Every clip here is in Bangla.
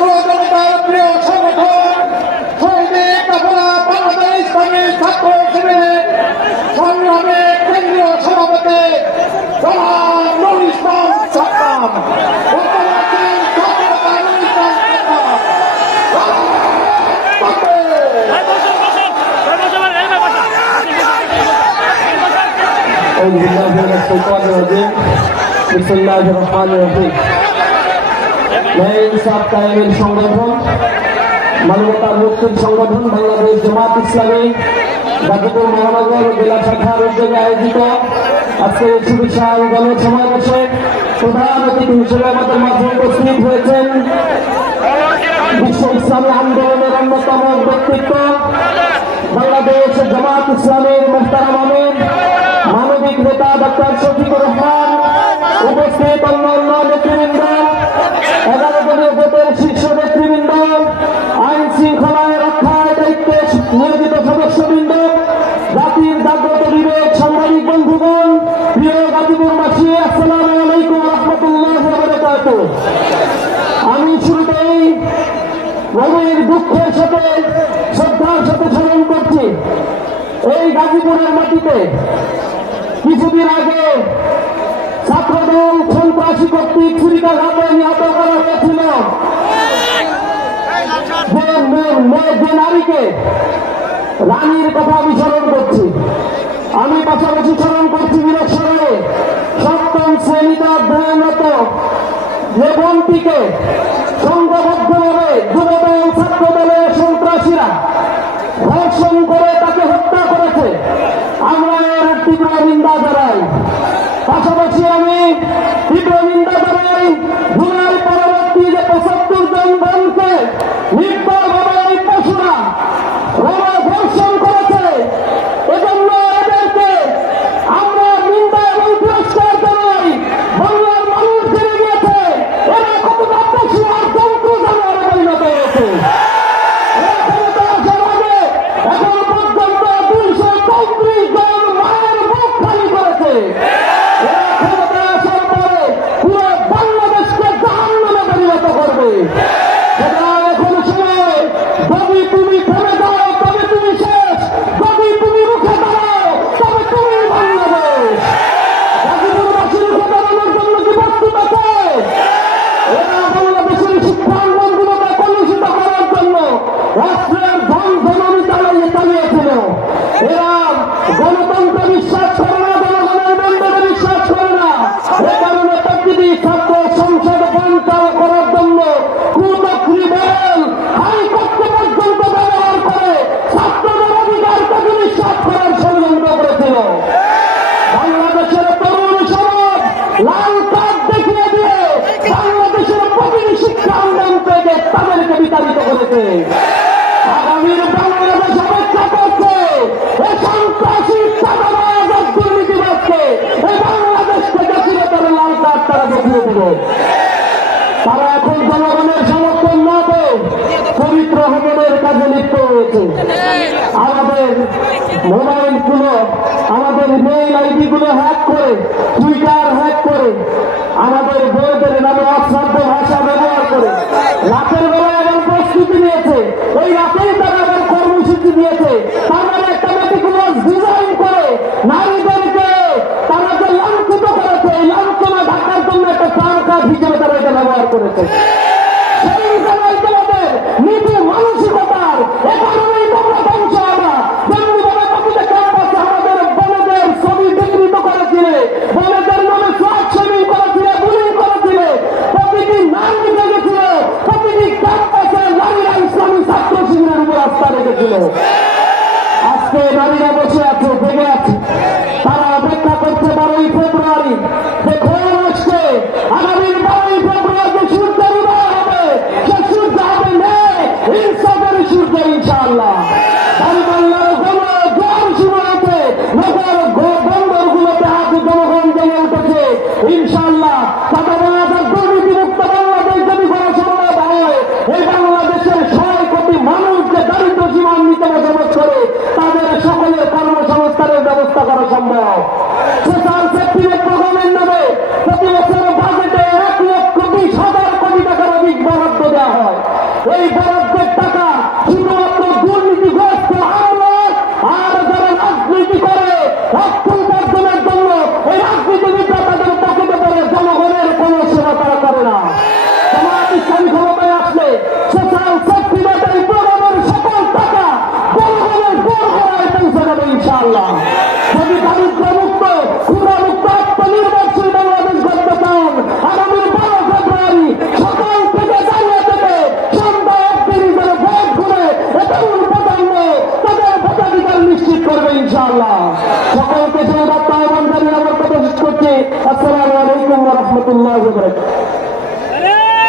ছাত্র জনতার প্রিয় সংগঠন শহীদে কাফেলা বাংলাদেশ ইসলামী ছাত্র শিবিরের সংগ্রামে কেন্দ্রীয় সভাপতি জনাব নুরুল ইসলাম সাদ্দাম। সংগঠন মানবতার মুক্তির সংগঠন বাংলাদেশ জামাত ইসলামী গাজীপুর মহানগর জেলা শাখার উদ্যোগে আয়োজিত আজকে সুবিশাল গণসমাবেশে প্রধান অতিথি হিসেবে আমাদের মাঝে উপস্থিত হয়েছেন বিশ্ব ইসলামী আন্দোলনের অন্যতম ব্যক্তিত্ব বাংলাদেশ জামাত ইসলামের মোহতারাম আমির মানবিক নেতা ডক্টর শফিকুর রহমান, উপস্থিত অন্যান্য নেতৃবৃন্দ, 11 দলীয় জোটের শীর্ষ নেতৃবৃন্দ, আইন শৃঙ্খলায় রক্ষায় দায়িত্বে নিয়োজিত সদস্যবৃন্দ, জাতির জাগ্রত বিবেক সাংবাদিক বন্ধুগণ, প্রিয় গাজীপুরবাসী, আসসালামু আলাইকুম রহমতুল্লাহ বারাকাতুহু। আমি শুরুতেই গভীর দুঃখের সাথে শ্রদ্ধার সাথে স্মরণ করছি এই গাজীপুরের মাটিতে কিছুদিন আগে ছাত্রদল সন্ত্রাসী কর্তৃক ছুরিকাঘাতে নিহত করা হয়েছিল যে নারীকে, রানীর কথা আমি স্মরণ করছি। আমি পাশাপাশি স্মরণ করছি বীরস্মরণে সপ্তম শ্রেণীতে অধ্যয়নরত যে বোনটিকে সংঘবদ্ধভাবে যুবদল ছাত্র দলের সন্ত্রাসীরা ধর্ষণ করে তাকে হত্যা করেছে। আমরা এর তীব্র নিন্দা জানাই। পাশাপাশি আমি তীব্র নিন্দা জানাই জুলাই পরবর্তী যে 75 জন বোনকে নির্দয়ভাবে এই পশুরা ধর্ষণ করেছে, এজন্য এদেরকে আমরা নিন্দা এবং তিরস্কার জানাই। বাংলার মানুষ জেনে গিয়েছে এরা কতটা পশু আর জন্তু জানোয়ারে পরিণত হয়েছে। এখন পর্যন্ত 235 জন মায়ের বুক খালি করেছে। ক্ষমতা আসার পরে পুরো বাংলাদেশকে জাহান্নামে পরিণত করবে। এখন সময়, যদি তুমি থেমে যাও তবে তুমি শেষ, যদি তুমি রুখে দাঁড়াও তবে তুমি বাংলাদেশ। গাজীপুরবাসী রুখে দাঁড়ানোর জন্য কি প্রস্তুত আছে? এরা বাংলাদেশের শিক্ষাঙ্গনগুলোকে কলুষিত করার জন্য রাষ্ট্রের ধন জননী চালিয়েছিল। এরা গণতন্ত্র বিশ্বাস করে না, জনগণের মেন্ডেটে বিশ্বাস করে না। এ কারণে প্রতিটি ছাত্র সংসদ বানচাল করার জন্য কুচক্রী বেল হাইকোর্ট পর্যন্ত ব্যবহার করে ছাত্রদের অধিকারকে বিশ্বাস করার ষড়যন্ত্র করেছিল। বাংলাদেশের তরুণ সমাজ লাল কার্ড দেখিয়ে দিয়ে বাংলাদেশের প্রতিটি শিক্ষা আন্দোলন থেকে তাদেরকে বিতাড়িত করেছে। আগামীর বাংলাদেশ অপেক্ষা করছে এই সন্ত্রাসী চাঁদাবাজ দুর্নীতিবাজকে, এই বাংলাদেশকে জাতীয়তার লাল কার্ড তারা দেখিয়ে দেবে। তারা এখন জনগণের সমর্থন না পেয়ে পবিত্র হবনের কাজে লিপ্ত হয়েছে। আমাদের মোবাইল গুলো, আমাদের মেইল আইডি গুলো হ্যাক করে, টুইটার হ্যাক করে, আমাদের বইদের নামে অশ্রাব্য ভাষা ব্যবহার করে রাতের বেলা এবং প্রস্তুতি নিয়েছে। ওই রাতেই তারা আবার কর্মসূচি দিয়েছে। তারা একটা মেটিকুলাস ডিজাইন করে নারীদেরকে তারা যে লাঞ্ছিত করেছে, এই লাঞ্ছনা ঢাকার জন্য একটা প্রাণঘাত হিসেবে তারা এটা ব্যবহার করেছে। সেই জায়গায় তোমাদের নীতি মানসিকতার এ কারণেই তোমরা ধ্বংস হবা। যেমনিভাবে প্রতিটা ক্যাম্পাসে আমাদের বোনদের ছবি বিকৃত করেছিলে, বোনদের নামে ফ্ল্যাগ শেমিং করেছিলে, বুলিং করেছিলে, প্রতিটি নাম লিখে গেছিল, প্রতিটি ক্যাম্পাসে নারীরা ইসলামী ছাত্র শিবিরের উপর আস্থা রেখেছিল। আজকে নারীরা বসে আছে, জেগে আছে। তারা অপেক্ষা করছে 12ই ফেব্রুয়ারি, যে খোলা আসছে। আগামী 12ই ফেব্রুয়ারি সূর্যের উদয় হবে,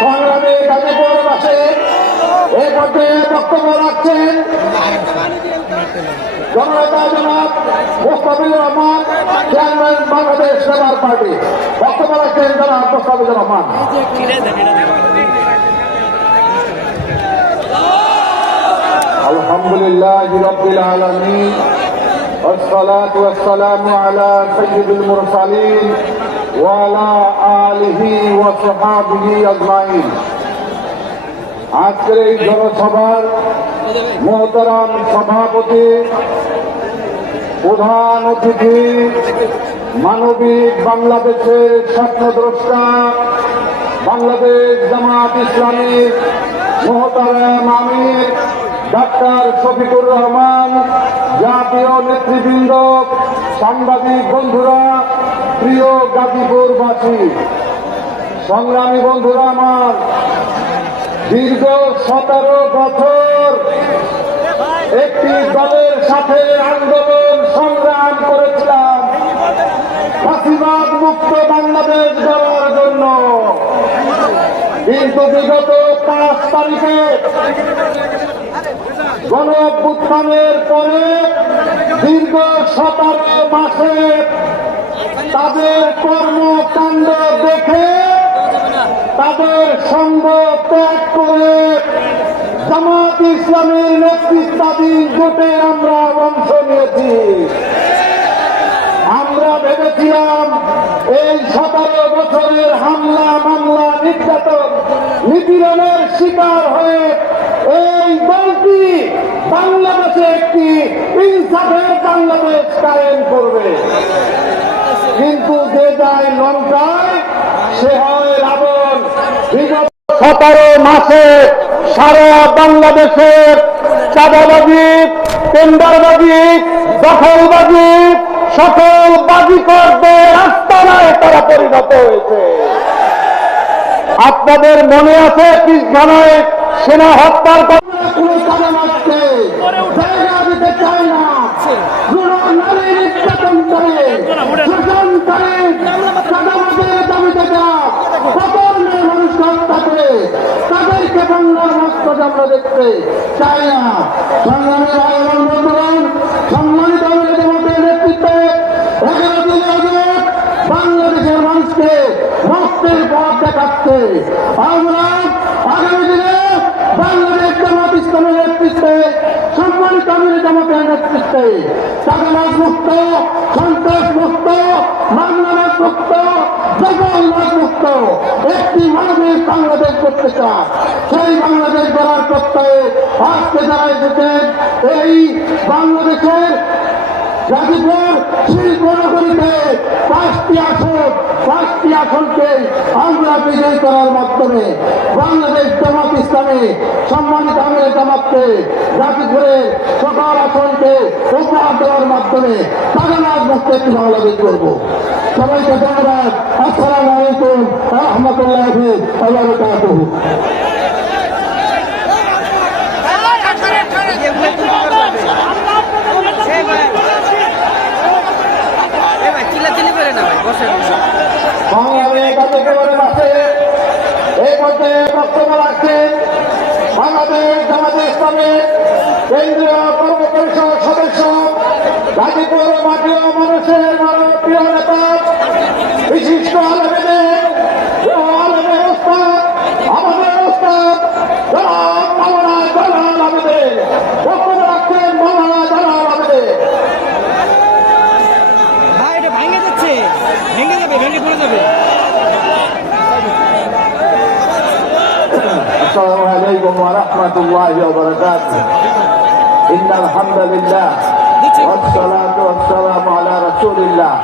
সংগ্রামী গাজীপুরবাসী এই পর্যায়ে বক্তব্য রাখছেন জননেতা জনাব Mostafizur Rahman, chairman Bangladesh labour party. বক্তব্য রাখছেন জনাব মোস্তাফিজুর রহমান। আলহামদুলিল্লাহ রাব্বিল আলামিন والصلاة والسلام على سيد المرسلين وعلى آله وصحابه أجمعين। আজকের এই জনসভার মহতারাম সভাপতি, প্রধান অতিথি, মানবিক বাংলাদেশের স্বপ্নদ্রষ্টা, বাংলাদেশ জামাত ইসলামীর মহতারাম আমির ডাক্তার শফিকুর রহমান, জাতীয় নেতৃবৃন্দ, সাংবাদিক বন্ধুরা, প্রিয় গাজীপুরবাসী, সংগ্রামী বন্ধুরা আমার, দীর্ঘ 17 বছর একটি দলের সাথে আন্দোলন সংগ্রাম করেছিলাম ফাঁসিবাদ মুক্ত বাংলাদেশ গড়ার জন্য। কিন্তু বিগত 5 তারিখে গণ অভ্যুত্থানের পরে দীর্ঘ 17 মাসে তাদের কর্মকাণ্ড দেখে তাদের সঙ্গ ত্যাগ করে জামাত ইসলামের নেতৃত্বাধীন জোটে আমরা অংশ নিয়েছি। আমরা ভেবেছিলাম এই 17 বছরের হামলা মামলা নির্যাতন নিপীড়নের শিকার হয়ে এই দলটি বাংলাদেশে একটি ইনসাফের বাংলাদেশ কায়েম করবে। কিন্তু যে যায় লঙ্কায় সে হয় রাবণ। বিগত 17 মাসে সারা বাংলাদেশের চাঁদাবাজি, টেন্ডারবাজি, দখলবাজি, সকল বাজিকরদের আস্তানায় তারা পরিণত হয়েছে। আপনাদের মনে আছে পিছখানায় সেনা হত্যার কথা জায়গা দিতে চায় না, নারী নির্যাতন করে, শোষণ করে, চাঁদাবাজের দাবিতে কত মেয়ে মানুষ হত্যা করে তাদেরকে বাংলার মস্তকে আমরা দেখতে চাই না। সংগ্রামী ভাই এবং বন্ধুগণ, সম্মানিত আমাদের নেতৃত্বে 11 দিন আগে বাংলাদেশের মানুষকে রক্তের পথ দেখাচ্ছে। আমরা আগামী দিনে বাংলাদেশ জামাত ইসলামের নেতৃত্বে, সম্মানিত আমির জামাতের নেতৃত্বে চাঁদাবাজ মুক্ত, সন্ত্রাস মুক্ত, মামলাবাজ মুক্ত, দখলবাজ মুক্ত একটি মানবিক বাংলাদেশ করতে চায়। সেই বাংলাদেশ গড়ার প্রত্যয়ে আজকে যারা এসেছেন এই বাংলাদেশের গাজীপুর শিল্পনগরীতে 5টি আসনকে আমরা বিজয়ী করার মাধ্যমে বাংলাদেশ জামাত ইসলামী সম্মানিত আমির জামাতকে গাজীপুরের সকল আসনকে উপহার দেওয়ার মাধ্যমে চাঁদাবাজ মুক্ত একটি বাংলাদেশ করব। সবাইকে ধন্যবাদ। আসসালামু আলাইকুম ওয়া রাহমাতুল্লাহি ওয়া বারাকাতুহু। সংগ্রামী গাজীপুরবাসী এই পর্যায়ে বক্তব্য রাখছেন বাংলাদেশ জামাত ইসলামের কেন্দ্রীয় কর্মপরিষদ সদস্য, গাজীপুর মাটি ও মানুষের প্রিয় নেতা, বিশিষ্ট আলেমের উস্তাদ, আমাদের উস্তাদ জনাব মাওলানা জালাল আবেদিন। বক্তব্য রাখছেন মাওলানা জালাল আবেদিন। السلام عليكم ورحمة الله وبركاته. إن الحمد لله والصلاة والسلام على رسول الله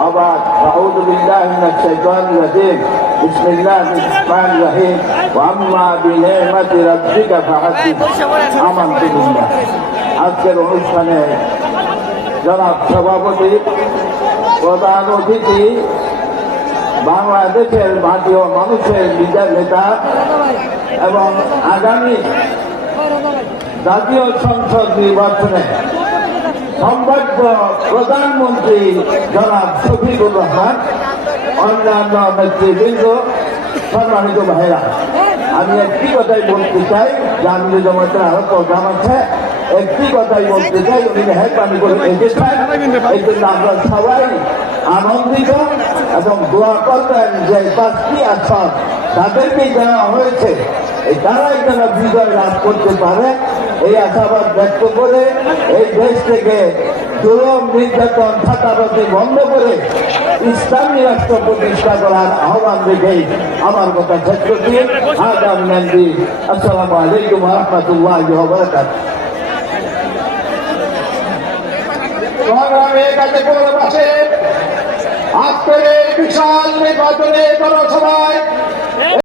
وبعد. أعوذ بالله من الشيطان الرجيم. بسم الله الرحمن الرحيم. وأما بنعمة ربك فحدث. آمنت بالله. আজকের অনুষ্ঠানে জনাব সভাপতি, প্রধান অতিথি, বাংলাদেশের মাটি ও মানুষের লিডার নেতা এবং আগামী জাতীয় সংসদ নির্বাচনে সম্ভাব্য প্রধানমন্ত্রী জনাব শফিকুর রহমান, অন্যান্য নেতৃবৃন্দ, সম্মানিত ভাইরা, আমি একটি কথাই বলতে চাই, জামিল জমাতের আরো প্রোগ্রাম আছে, একটি কথাই বলতে চাই, উনি মেহরবানি করে এসেছেন, এই জন্য আমরা সবাই আনন্দিত এবং দোয়া করবেন যে 5টি আসন তাদেরকেই দেওয়া হয়েছে, তারাই যেন বিজয় লাভ করতে পারে এই আশাবাদ ব্যক্ত করে এই দেশ থেকে জুলুম নির্যাতন ছাতাবাজি বন্ধ করে ইসলামী রাষ্ট্র প্রতিষ্ঠা করার আহ্বান রেখেই আমার কথা শেষ করছি। আগামী গান্ধী, আসসালামু আলাইকুম রহমতুল্লাহ বারাকাতুহু। সংগ্রামে গাজীপুরবাসী আজকের এই বিশাল নির্বাচনী জনসভায়